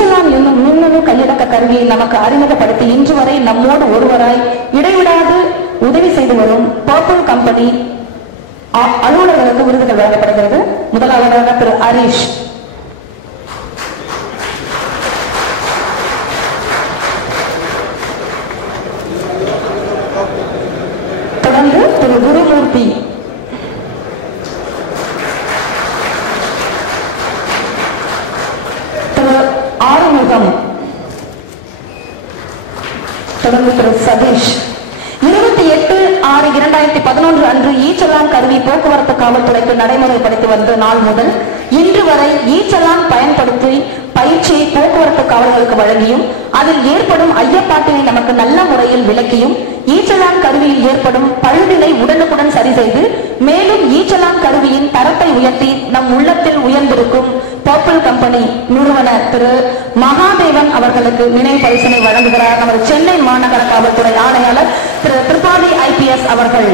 E-challan என்னும் மின்னணு கையடக்க கருவியை நமக்கு அறிமுகப்படுத்தி இன்று வரை நம்மோடு ஒருவராய் இடைவிடாது உதவி செய்து வரும் பர்பிள் கம்பெனி அலுவலர்களுக்கு விருதுகள் வழங்கப்படுகிறது. முதலாவதாக திரு ஹரிஷ், தொடர்ந்து திரு குருமூர்த்தி, திரு ஆறுமுகம், தொடர்ந்து திரு சதீஷ். 28/6/2011 அன்று ஈச்சலான் கருவி போக்குவரத்து காவல்துறைக்கு நடைமுறைப்படுத்தி வந்த நாள் முதல் இன்று வரை ஈச்சலான் பயன்படுத்தி பயிற்சியை போக்குவரத்து காவலர்களுக்கு வழங்கியும் அதில் ஏற்படும் ஐயப்பாட்டினை நமக்கு நல்ல முறையில் விளக்கியும் ஈச்சலான் கருவியில் ஏற்படும் பழுதினை உடனுக்குடன் சரி செய்து மேலும் ஈச்சலான் கருவியின் தரத்தை உயர்த்தி நம் உள்ளத்தில் உயர்ந்திருக்கும் பர்பிள் கம்பெனி நிறுவனர் திரு மகாதேவன் அவர்களுக்கு நினைவு பரிசினை வழங்குகிறார் நமது சென்னை மாநகர காவல்துறை ஆணையாளர் திரு திரிபாதி IPS அவர்கள்.